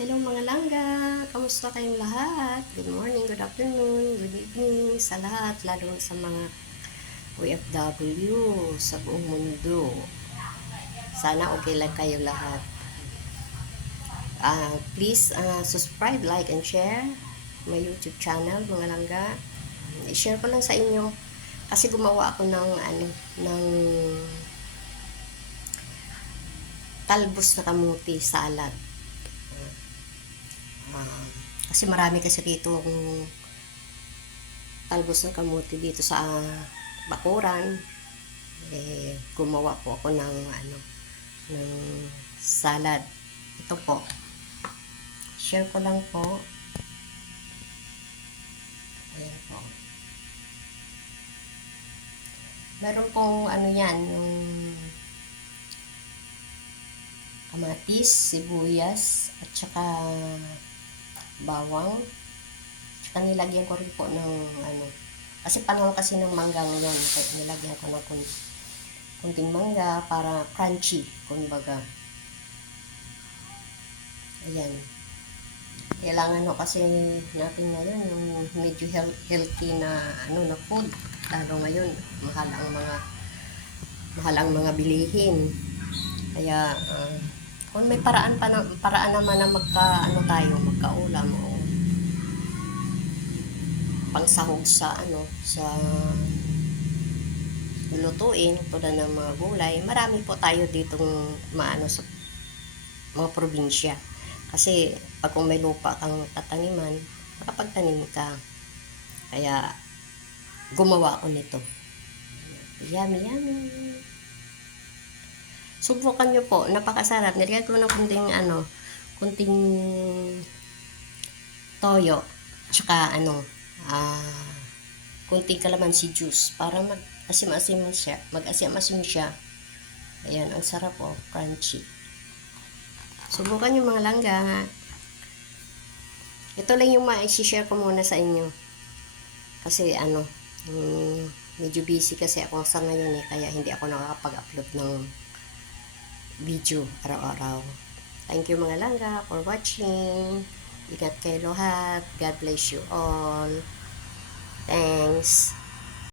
Hello mga langga! Kamusta kayong lahat? Good morning, good afternoon, good evening sa lahat, lalo sa mga OFW sa buong mundo. Sana okay lang kayo lahat. Ah, please ah, subscribe, like, and share my YouTube channel, mga langga. I-share ko lang sa inyo kasi gumawa ako ng ano, ng talbos na kamuti salad. Ah, kasi marami kasi dito ang talbos ng kamuti dito sa bakuran. Eh, gumawa po ako ng ano, ng salad. Ito po. Share ko lang po. Ayan po. Meron pong ano yan, yung kamatis, sibuyas, at saka bawang. Tsaka nilagyan ko rin po ng ano. Kasi panahon kasi ng mangga ngayon. Kaya nilagyan ko ng kunti, kunting mangga para crunchy, kumbaga. Ayan. Kailangan no kasi natin ngayon yung medyo health, healthy na ano na food. Lalo ngayon, mahal ang mga mahal ang mga bilihin. Kaya ah, kung may paraan pa na, paraan naman na magka ano tayo, magkaulam o pangsahog sa ano sa lulutuin tulad ng mga gulay. Marami po tayo ditong maano sa mga probinsya. Kasi pag kung may lupa kang tataniman makapagtanim ka. Kaya gumawa ako nito. Yummy yummy subukan nyo po. Napakasarap. Nilagyan ko ng kunting ano kunting toyo tsaka ano ah kunting kalamansi juice para mag asim-asim siya mag asim-asim siya. Ayan ang sarap oh crunchy. Subukan yung mga langga. Ito lang yung ma-share ko muna sa inyo. Kasi ano mm, medyo busy kasi ako sa ngayon eh kaya hindi ako nakakapag-upload ng video araw-araw thank you mga langga for watching Ingat kayo lahat. God bless you all. Thanks.